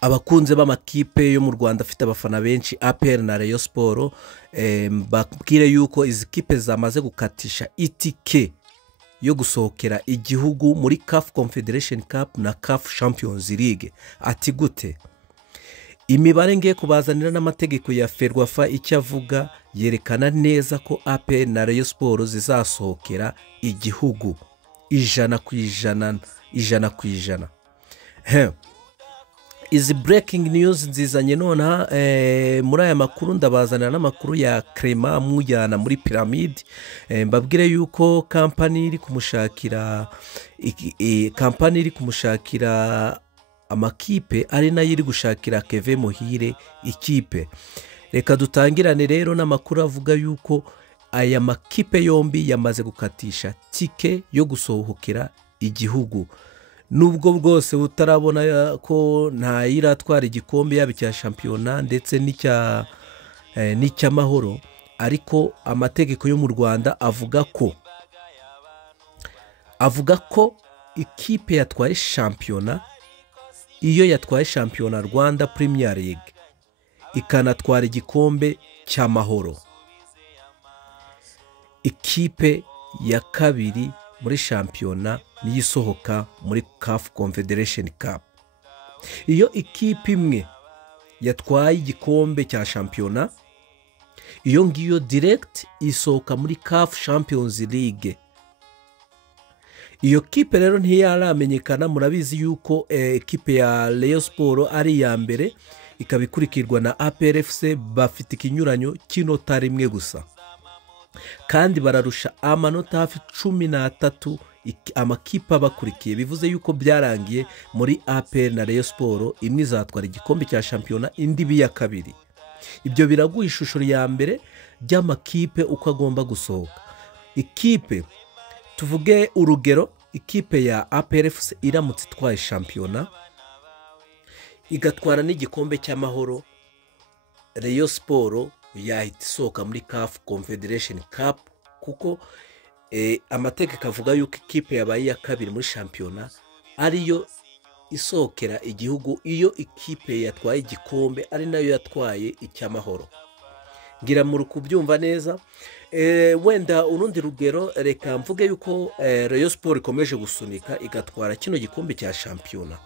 abakunze b'amakipe yo mu Rwanda afite abafana benshi APR na Rayon Sport bakubwire yuko izi kipe zamaze gukatisha itike yo gusohokera igihugu muri CAF Confederation Cup na CAF Champions League. Ati gute? Imibare ngiye kubazanira n'amategeko ya Ferwafa icyo avuga yerekana neza ko APR na Rayon Sport zizasohokera igihugu ijana ku ijana. Izi breaking news nzizanye nona muri aya makuru ndabazanira n'amakuru ya Clement mujyana muri Pyramide. Mbabwire yuko company iri kumushakira amakipe ari nayo iri gushakira Keve Muhire ikipe. Reka dutangirane rero n'amakuru avuga yuko aya makipe yombi yamaze gukatisha tike yo gusohokera igihugu. Nubwo bwose utarabona ko nta iratwara igikombe yaba cya shampiyona ndetse n'icy'amahoro, ariko amategeko yo mu Rwanda avuga ko ikipe yatwaye shampiyona, iyo yatwaye shampiyona Rwanda Premier League ikanatwara igikombe cy'amahoro, ikipe ya kabiri muri shampiyona niyisohoka muri CAF Confederation Cup. Iyo ikipe imwe yatwaye igikombe cya shampiyona, iyo ngiyo direct isohoka muri CAF Champions League. Iyo kipe rero ntiyaramenyekana, murabizi yuko ekipe ya Rayon Sport ari ya mbere, ikabikurikirwa na APR FC bafite ikinyuranyo cy'inota rimwe gusa, kandi bararusha amanota hafi 13 amakipe abakurikiye. Bivuze yuko byarangiye muri APR na Rayon Sport imwe izatwara igikombe cya shampiyona, indi biya kabiri. Ibyo biraguha ishusho ya mbere ry'amakipe uko agomba gusohoka. Ikipe tuvuge urugero, ikipe ya APR FC iramutse itwaye shampiyona igatwara n'igikombe cy'amahoro, Rayon Sport yahita isohoka muri CAF Confederation Cup, kuko amategeko avuga yuko ikipe yabaye ya kabiri muri shampiyona ariyo isohokera igihugu iyo ikipe yatwaye igikombe ari nayo yatwaye icy'amahoro. Ngira muri kubyumva neza. Wenda urundi rugero, reka mvuge yuko Rayon Sport ikomeje gusunika igatwara kino gikombe cya shampiyona,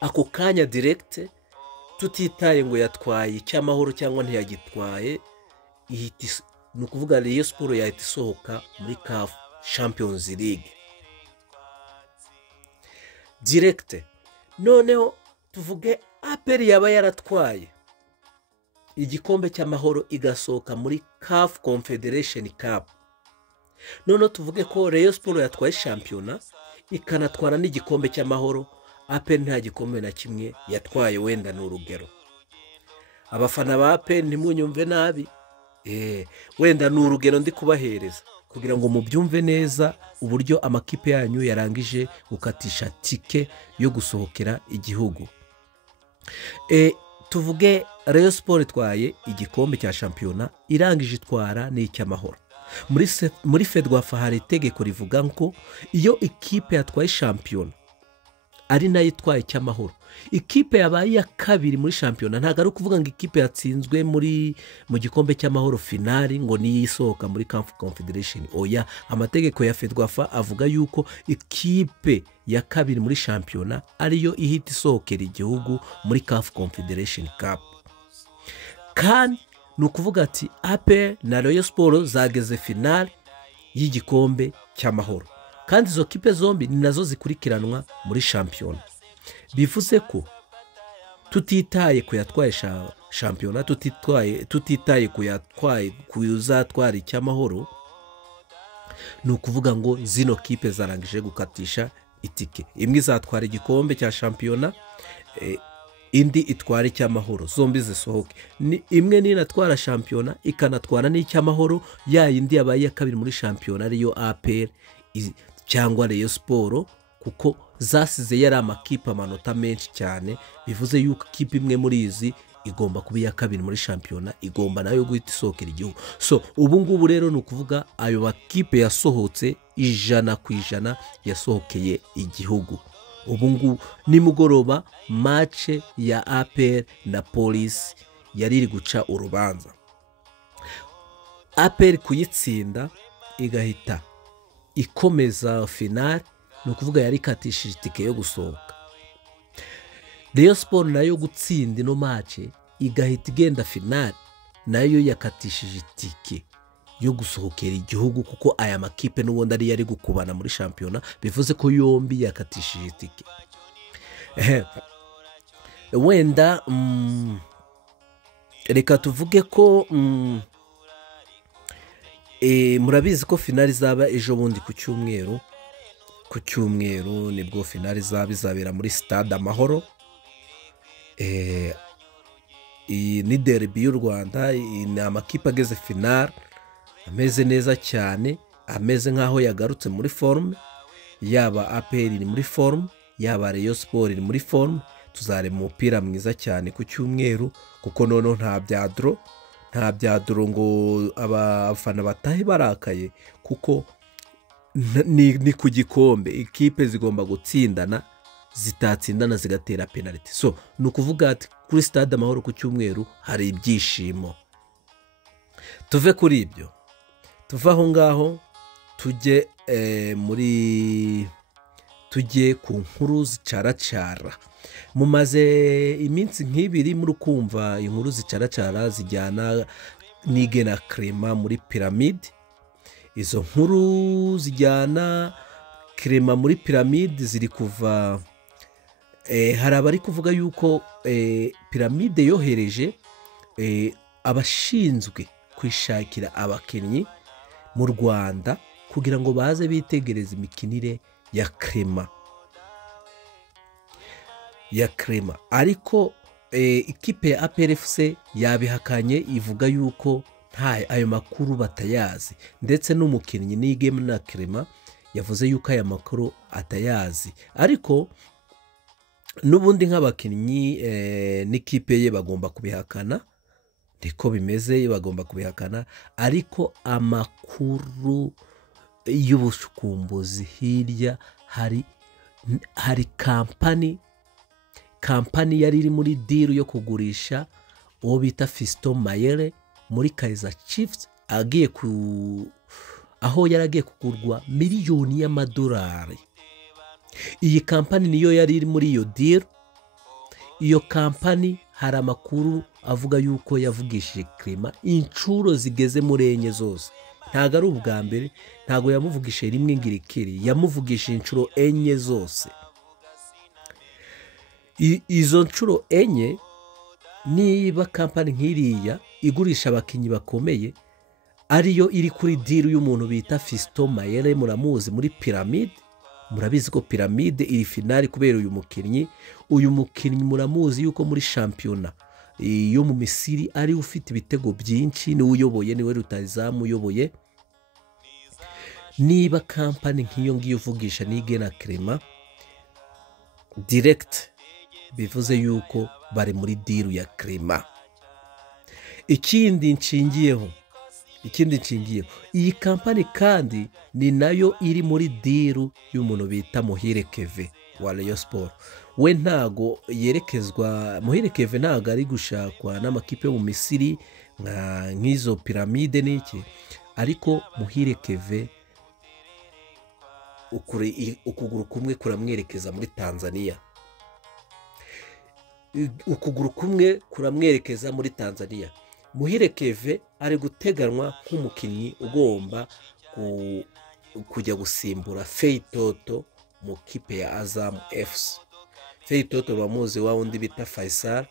ako kanya direct tutitaye ngo yatwaye icy'amahoro cyangwa ntiyagitwaye, ni ukuvuga Rayon Sport yahita isohoka muri CAF Champions League direct. Noneho tuvuge APR yaba yaratwaye igikombe cy'amahoro igasohoka muri CAF Confederation Cup. Noneho tuvuge ko Rayon Sport yatwaye shampiyona ikanatwara n'igikombe cy'amahoro, APR nta gikombe na kimwe yatwaye. Wenda ni urugero, abafana ba APR ntimunyumve nabi, wenda ni urugero ndi kubahereza kugira ngo mubyumve neza uburyo amakipe yanyu yarangije gukatisha tike yo gusohokera igihugu. Tuvuge Rayon Sport itwaye igikombe cya shampiyona, irangije itwara n'icy'amahoro. Muri Ferwafa hari itegeko rivuga ngo iyo ikipe yatwaye shampiyona ari nayo itwaye icy'amahoro, ikipe yabaye ya kabiri muri shampiyona, ntabwo ari ukuvuga ngo ikipe yatsinzwe mu gikombe cy'amahoro finali ngo niyo isohoka muri CAF Confederation. Oya, amategeko ya Ferwafa avuga yuko ikipe ya kabiri muri shampiyona ariyo ihita isohokera igihugu muri CAF Confederation Cup. Kandi ni ukuvuga ati APR na Rayon Sport zageze finali y'igikombe cy'amahoro, kandi izo kipe zombi ni nazo zikurikiranwa muri shampiyona. Bivuze ko tutitaye ku yatwaye shampiyona, tutitaye ku uzatwara icy'amahoro, ni ukuvuga ngo zino kipe zarangije gukatisha itike. Imwe izatwara igikombe cya shampiyona, indi itwara icy'amahoro, zombi zisohoke. Imwe ni inatwara shampiyona ikanatwara n'icy'amahoro, ya yindi yabaye ya kabiri muri shampiyona ariyo APR cyangwa Rayon Sport, kuko zasize yari amakipe amanota menshi cyane. Bivuze yuko ikipe imwe muri izi igomba kuba iya kabiri muri shampiyona, igomba nayo guhita isohokera igihugu. So ubu ngubu rero ni ukuvuga ayo makipe yasohotse 100% yasohokeye igihugu. ubu ngubu nimugoroba mace ya APR na polisi yari iri guca urubanza. APR kuyitsinda igahita ikomeza finale, ni ukuvuga yari ikatishije itike yo gusohoka. Rayon Sport nayo gutsinda ino mace igahita igenda finale, nayo yakatishije itike yo gusohokera igihugu, kuko aya makipe n'ubundi ari yari gukubana muri shampiyona, bivuze ko yombi yakatishije itike. Wenda reka tuvuge ko murabizi ko finale izaba ejo bundi ku cyumweru nibwo finale izabera muri stade Amahoro. Iyi ni derby y'u Rwanda, ni amakipe ageze finale ameze neza cyane, ameze nk'aho yagarutse muri forume, yaba APR iri muri forume, yaba Rayon Sport iri muri forume. Tuzareba umupira mwiza cyane ku cyumweru, kuko noneho nta byaduro ngo abafana batahe barakaye, kuko ni ku gikombe, ikipe zigomba gutsindana, zitatsindana zigatera penalty. So ni ukuvuga ati kuri stade Amahoro ku cyumweru hari ibyishimo. Tuve kuri ibyo, tuve aho ngaho tujye ku nkuru zicaracara. Mumaze iminsi nk'ibiri muri kumva inkuru zicaracara zijyana n'igena Clement muri piramide. Izo nkuru zijyana Clement muri piramide ziri kuva, hari abari kuvuga yuko piramide yohereje abashinzwe kwishakira abakinnyi mu Rwanda kugira ngo baze bitegereze imikinire ya Clement. Ariko ikipe ya APR FC yabihakanye, ivuga yuko ayo makuru batayazi, ndetse n'umukinnyi n'igeme na Clement yavuze yuko aya makuru atayazi. Ariko n'ubundi nk'abakinnyi n'ikipe ye bagomba kubihakana, niko bimeze, bagomba kubihakana. Ariko amakuru y'ubucukumbuzi hirya, hari kampani yari iri muri deal yo kugurisha uwo bita Fiston Mayele muri Kaizer Chiefs, aho yaragiye kugurwa miliyoni y'amadolari. Iyi kampani niyo yari iri muri iyo deal. Iyo kampani hari amakuru avuga yuko yavugishije Clement inshuro zigeze muri enye zose. Ntago ari ubwa mbere, ntago yamuvugishije rimwe ngirikiri, yamuvugishije inshuro enye zose. Izo nshuro enye, niba kampani nk'iriya igurisha abakinnyi bakomeye, ariyo iri kuri deal y'umuntu bita Fiston Mayele, muramuzi muri piramide. Murabizi ko piramide iri finale kubera uyu mukinnyi muramuzi yuko muri shampiyona yo mu Misiri ari ufite ibitego byinshi, niwe uyoboye, niwe rutahizamu uyoboye. Niba kampani nk'iyo ngiyo uvugisha n'igena Clement direct, bivuze yuko bari muri deal ya Clement. Ikindi nshingiyeho, iyi kampani kandi ni nayo iri muri deal y'umuntu bita Muhire Kevin wa Rayon Sport. We ntago yerekezwa, Muhire Kevin ntago ari gushakwa n'amakipe yo mu Misiri nk'izo piramide n'iki. Ariko Muhire Kevin ukuguru kumwe kuramwerekeza muri Tanzania, Muhire Kevin ari guteganwa nk'umukinnyi ugomba kujya gusimbura Feitoto mu kipe ya Azam FC. Feitoto bamuzi wa wundi bita Faisal,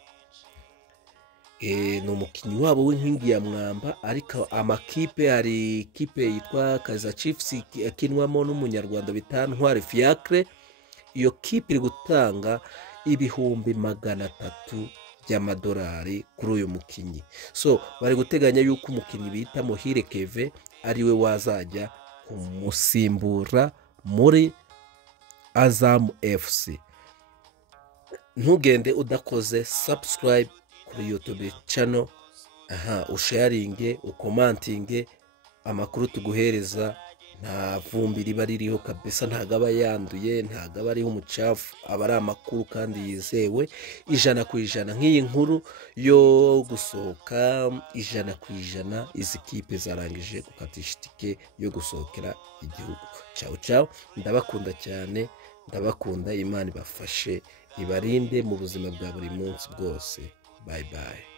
ni umukinnyi wabo w'inkingi ya mwamba. Ariko amakipe, hari ikipe yitwa Kaizer Chiefs akinwamo n'umunyarwanda bita Ntwari Fiacre. Iyo kipe iri gutanga ibihumbi 300 by'amadolari kuri uyu mukinnyi. So bari guteganya yuko umukinnyi bita Muhire Kevin ariwe wazajya kumusimbura muri Azam FC. Ntugende udakoze subscribe kuri YouTube channel, usharinge, ukomantinge amakuru tuguhereza nta vumbi riba ririho kabisa, ntabwo aba yanduye, ntabwo aba ariho umucafu, aba ari amakuru kandi yizewe 100%. nk'iyi nkuru yo gusohoka 100%, izi kipe zarangije gukatisha itike yo gusohokera igihugu. Ciao ciao, ndabakunda cyane, ndabakunda. Imana ibafashe, ibarinde mu buzima bwa buri munsi bwose. Bye bye.